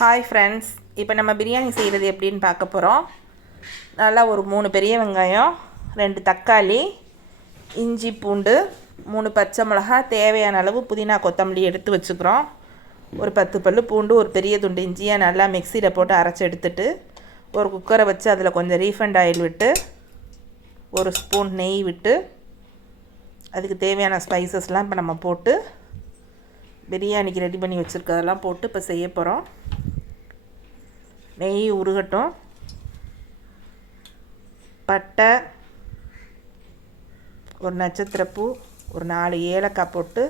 Hi friends, இப்போ நம்ம பிரியாணி செய்கிறது எப்படின்னு பார்க்க போகிறோம். நல்லா ஒரு 3 பெரிய வெங்காயம், 2 தக்காளி, இஞ்சி பூண்டு, 3 பச்சை மிளகா, தேவையான அளவு புதினா கொத்தமல்லி எடுத்து வச்சுக்கிறோம். ஒரு 10 பல் பூண்டு, ஒரு பெரிய துண்டு இஞ்சியை நல்லா மிக்சியில் போட்டு அரைச்சி எடுத்துட்டு ஒரு குக்கரை வச்சு அதில் கொஞ்சம் ரீஃபைண்ட் ஆயில் விட்டு ஒரு ஸ்பூன் நெய் விட்டு அதுக்கு தேவையான ஸ்பைசஸ்லாம் இப்போ நம்ம போட்டு பிரியாணிக்கு ரெடி பண்ணி வச்சுருக்கதெல்லாம் போட்டு இப்போ செய்ய போகிறோம். நெய் உருகட்டும். பட்டை, ஒரு நட்சத்திரப்பூ, ஒரு 4 ஏலக்காய் போட்டு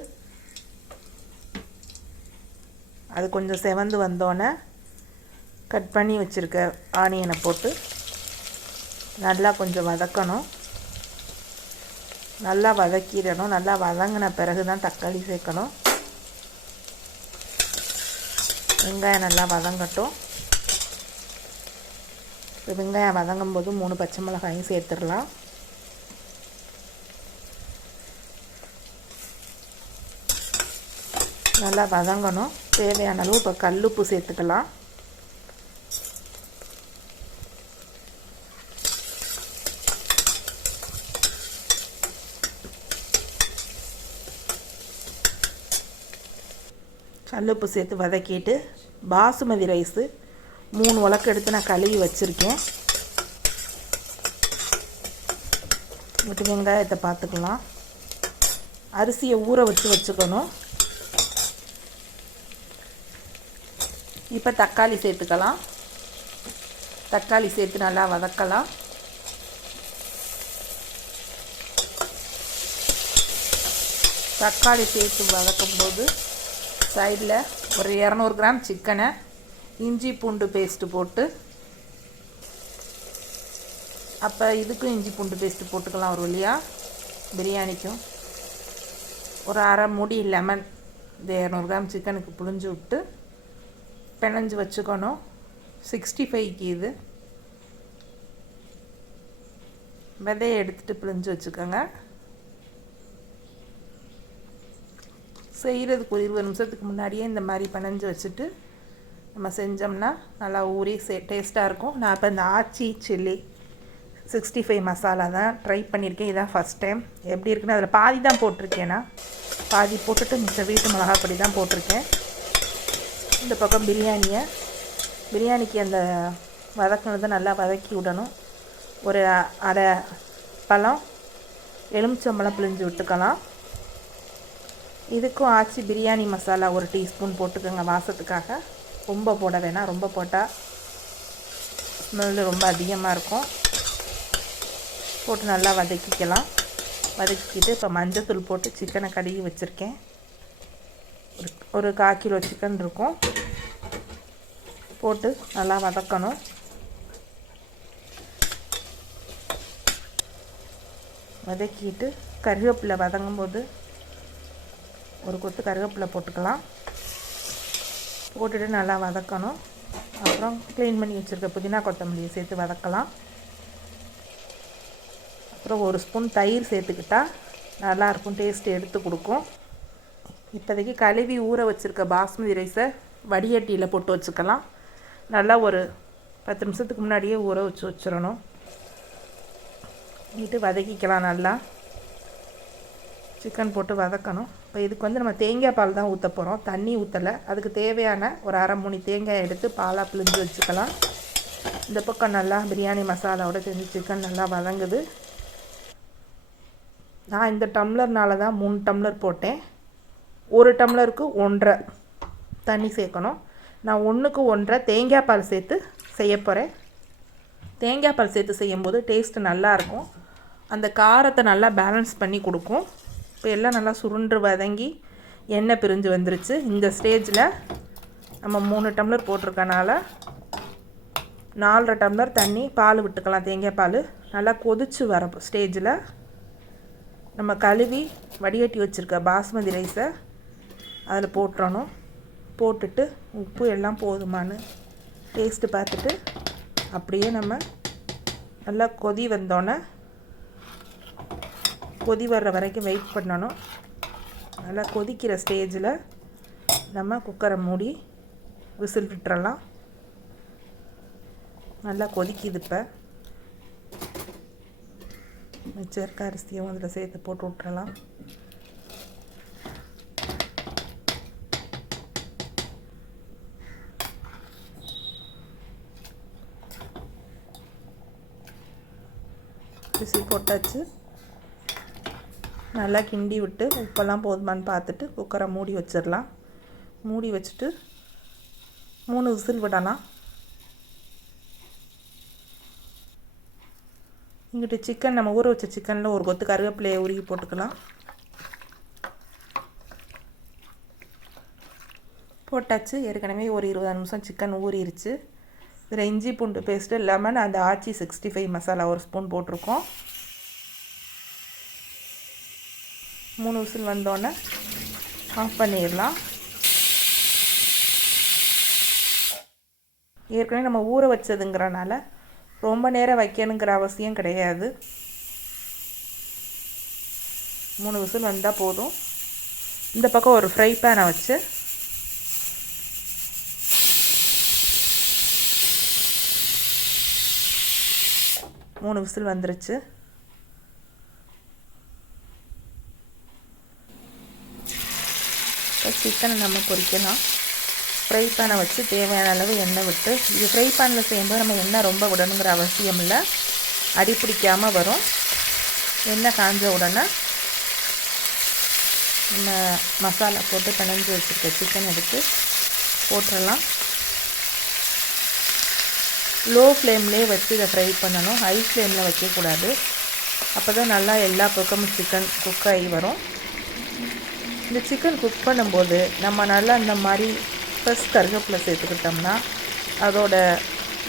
அது கொஞ்சம் செவந்து வந்தோடனே கட் பண்ணி வச்சுருக்க ஆனியனை போட்டு நல்லா கொஞ்சம் வதக்கணும். நல்லா வதக்கிடணும். நல்லா வதங்கின பிறகு தான் தக்காளி சேர்க்கணும். வெங்காயம் நல்லா வதங்கட்டும். வெங்காயம் வதங்கும் போது 3 பச்சை மிளகாயும் சேர்த்துடலாம். நல்லா வதங்கணும். தேவையான அளவு இப்போ கல்லுப்பு சேர்த்துக்கலாம். கல்லுப்பு சேர்த்து வதக்கிட்டு பாசுமதி ரைஸு 3 உலக்கு எடுத்து நான் கழுவி வச்சுருக்கேன். இப்போ வெங்காயத்தை பார்த்துக்கலாம். அரிசியை ஊற வச்சுக்கணும். இப்போ தக்காளி சேர்த்துக்கலாம். தக்காளி சேர்த்து நல்லா வதக்கலாம். தக்காளி சேர்த்து வதக்கும்போது சைடில் ஒரு 200 கிராம் சிக்கனை இஞ்சி பூண்டு பேஸ்ட்டு போட்டு, அப்போ இதுக்கும் இஞ்சி பூண்டு பேஸ்ட்டு போட்டுக்கலாம். ஒரு வழியாக பிரியாணிக்கும் ஒரு அரை மூடி லெமன் இந்த 200 கிராம் சிக்கனுக்கு புழிஞ்சு விட்டு பிணைஞ்சு வச்சுக்கணும். 65க்கு இது விதையை எடுத்துகிட்டு பிழிஞ்சு வச்சுக்கோங்க. செய்கிறதுக்கு ஒரு 20 நிமிஷத்துக்கு முன்னாடியே இந்த மாதிரி பிணைஞ்சு வச்சுட்டு நம்ம செஞ்சோம்னா நல்லா ஊறி டேஸ்ட்டாக இருக்கும். நான் இப்போ இந்த ஆச்சி சில்லி 65 மசாலா தான் ட்ரை பண்ணியிருக்கேன். இதான் ஃபஸ்ட் டைம். எப்படி இருக்குன்னு அதில் பாதி தான் போட்டிருக்கேன். நான் பாதி போட்டுட்டு மிச்சம் வீட்டு மிளகாப்பொடி தான் போட்டிருக்கேன். இந்த பக்கம் பிரியாணிக்கு அந்த வதக்கினதை நல்லா வதக்கி விடணும். ஒரு அரை பழம் எலுமிச்சம்பழம் பிழிஞ்சு விட்டுக்கலாம். இதுக்கும் ஆச்சி பிரியாணி மசாலா ஒரு டீஸ்பூன் போட்டுக்கோங்க வாசத்துக்காக. ரொம்ப போட வேணாம். ரொம்ப போட்டால் ஸ்மெல்லு ரொம்ப அதிகமாக இருக்கும். போட்டு நல்லா வதக்கிக்கலாம். வதக்கிட்டு இப்போ மஞ்சத்தூள் போட்டு சிக்கனை கழுவி வச்சுருக்கேன். ஒரு 1/4 கிலோ சிக்கன் இருக்கும். போட்டு நல்லா வதக்கணும். வதக்கிட்டு கருவேப்பிலை வதங்கும்போது ஒரு கொத்து கருவேப்பிலை போட்டுக்கலாம். போட்டுட்டு நல்லா வதக்கணும். அப்புறம் க்ளீன் பண்ணி வச்சுருக்க புதினா கொத்தமல்லியை சேர்த்து வதக்கலாம். அப்புறம் ஒரு ஸ்பூன் தயிர் சேர்த்துக்கிட்டால் நல்லாயிருக்கும், டேஸ்ட்டு எடுத்து கொடுக்கும். இப்போதைக்கு கழுவி ஊற வச்சுருக்க பாஸ்மதி ரைஸை வடிகட்டியில் போட்டு வச்சுக்கலாம். நல்லா ஒரு 10 நிமிஷத்துக்கு முன்னாடியே ஊற வச்சிடணும். நீட்டு வதக்கிக்கலாம். நல்லா சிக்கன் போட்டு வதக்கணும். இப்போ இதுக்கு நம்ம தேங்காய் பால் தான் ஊற்ற போகிறோம். தண்ணி ஊற்றலை. அதுக்கு தேவையான ஒரு அரை மூணி தேங்காய் எடுத்து பாலாக பிழிஞ்சு வச்சுக்கலாம். இந்த பக்கம் நல்லா பிரியாணி மசாலாவோட செஞ்சு சிக்கன் நல்லா வதங்குது. நான் இந்த டம்ளர்னால தான் 3 டம்ளர் போட்டேன். 1 டம்ளருக்கு 1.5 தண்ணி சேர்க்கணும். நான் 1க்கு 1.5 தேங்காய் பால் சேர்த்து செய்ய போகிறேன். தேங்காய் பால் சேர்த்து செய்யும்போது டேஸ்ட்டு நல்லாயிருக்கும். அந்த காரத்தை நல்லா பேலன்ஸ் பண்ணி கொடுக்கும். இப்போ எல்லாம் நல்லா சுருண்டு வதங்கி எண்ணெய் பிரிஞ்சு வந்துருச்சு. இந்த ஸ்டேஜில் நம்ம 3 டம்ளர் போட்டிருக்கனால 4.5 டம்ளர் தண்ணி பால் விட்டுக்கலாம். தேங்காய் பால் நல்லா கொதித்து வர ஸ்டேஜில் நம்ம கழுவி வடிகட்டி வச்சுருக்க பாஸ்மதி ரைஸை அதில் போட்டுறணும். போட்டுட்டு உப்பு எல்லாம் போதுமானு டேஸ்ட்டு பார்த்துட்டு அப்படியே நம்ம நல்லா கொதி வந்தோன்னே கொதி வர்ற வரைக்கும் வெயிட் பண்ணணும். நல்லா கொதிக்கிற ஸ்டேஜில் நம்ம குக்கரை மூடி விசில் விட்டுறலாம். நல்லா கொதிக்குது. இப்போ மிச்சம் இருக்க அரிசியும் அதில் சேர்த்து போட்டு விட்டுறலாம். அரிசி போட்டாச்சு. நல்லா கிண்டி விட்டு உப்பெல்லாம் போதுமான்னு பார்த்துட்டு குக்கரை மூடி வச்சிடலாம். மூடி வச்சுட்டு 3 விசில் விடலாம். இங்கிட்டு சிக்கன் நம்ம ஊற வச்ச சிக்கனில் ஒரு கொத்து கருவேப்பிலையை உருகி போட்டுக்கலாம். போட்டாச்சு. ஏற்கனவே ஒரு 20 நிமிஷம் சிக்கன் ஊறிடுச்சு. இதில் இஞ்சி பூண்டு பேஸ்ட்டு, லெமன், அந்த ஆச்சி 65 மசாலா 1 ஸ்பூன் போட்டிருக்கோம். 3 விசில் வந்தோடனே ஆஃப் பண்ணிடலாம். ஏற்கனவே நம்ம ஊற வச்சதுங்கிறனால ரொம்ப நேரம் வைக்கணுங்கிற அவசியம் கிடையாது. 3 விசில் வந்தால் போதும். இந்த பக்கம் ஒரு ஃப்ரை பேனை வச்சு மூணு விசில் வந்துருச்சு. சிக்கனை நம்ம பொரிக்கலாம். ஃப்ரை பேனை வச்சு தேவையான அளவு எண்ணெய் விட்டு, இது ஃப்ரை பேனில் செய்யும்போது நம்ம எண்ணெய் ரொம்ப விடணுங்கிற அவசியம் இல்லை. அடி பிடிக்காமல் வரும். எண்ணெய் காஞ்ச உடனே நம்ம மசாலா போட்டு பிணைஞ்சு வச்சுருக்க சிக்கன் எடுத்து போட்டுடலாம். லோ ஃப்ளேம்லேயே வச்சு இதை ஃப்ரை பண்ணணும். ஹை ஃப்ளேமில் வைக்கக்கூடாது. அப்போ தான் நல்லா எல்லா பக்கமும் சிக்கன் குக் ஆகி வரும். இந்த சிக்கன் குக் பண்ணும்போது நம்ம நல்லா இந்த மாதிரி ஃபர்ஸ்ட் கருவேப்பிலை சேர்த்துக்கிட்டோம்னா அதோட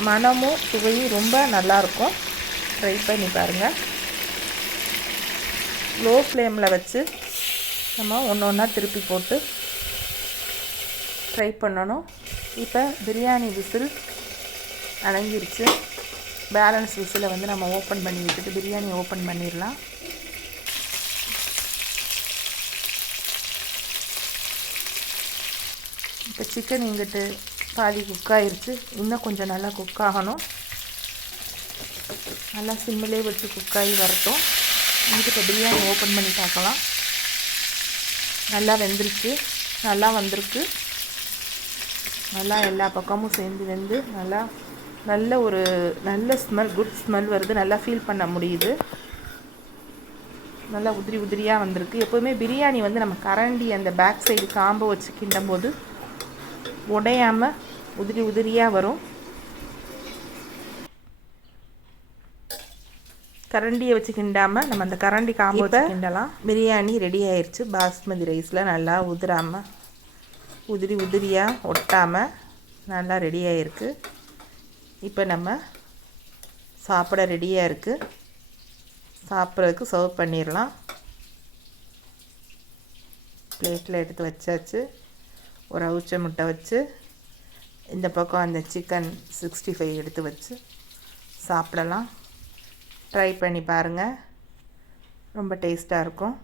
மணமும் சுவையும் ரொம்ப நல்லாயிருக்கும். ட்ரை பண்ணி பாருங்கள். லோ ஃப்ளேமில் வச்சு நம்ம ஒன்று ஒன்றா திருப்பி போட்டு ஃப்ரை பண்ணணும். இப்போ பிரியாணி விசில் அடங்கிருச்சு. பேலன்ஸ் விசிலை வந்து நம்ம ஓப்பன் பண்ணி விட்டுட்டு பிரியாணி ஓப்பன் பண்ணிடலாம். இப்போ சிக்கன் இங்கிட்டு பாதி குக் ஆகிருச்சு. இன்னும் கொஞ்சம் நல்லா குக் ஆகணும். நல்லா சிம்மிலே வச்சு குக் ஆகி வரட்டும். இங்கிட்டு இப்போ பிரியாணி ஓப்பன் பண்ணி பார்க்கலாம். நல்லா வெந்துருச்சு. நல்லா வந்திருக்கு. நல்லா எல்லா பக்கமும் சேர்ந்து வெந்து நல்ல ஒரு நல்ல ஸ்மெல், குட் ஸ்மெல் வருது. நல்லா ஃபீல் பண்ண முடியுது. நல்லா உதிரி உதிரியாக வந்திருக்கு. எப்போதுமே பிரியாணி வந்து நம்ம கரண்டி அந்த பேக் சைடு காம்பை வச்சு கிண்டும் போது உடையாமல் உதிரி உதிரியாக வரும். கரண்டியை வச்சு கிண்டாமல் நம்ம அந்த கரண்டி காம்பை வச்சு கிண்டலாம். பிரியாணி ரெடி ஆயிடுச்சு. பாஸ்மதி ரைஸில் நல்லா உதிராமல் உதிரி உதிரியாக ஒட்டாமல் நல்லா ரெடி ஆகிருக்கு. இப்போ நம்ம சாப்பிட ரெடியாக இருக்குது. சாப்பிட்றதுக்கு சர்வ் பண்ணிடலாம். பிளேட்டில் எடுத்து வச்சாச்சு. ஒரு அவிச்ச முட்டை வச்சு இந்த பக்கம் அந்த சிக்கன் 65 எடுத்து வச்சு சாப்பிடலாம். ட்ரை பண்ணி பாருங்கள். ரொம்ப டேஸ்ட்டாக இருக்கும்.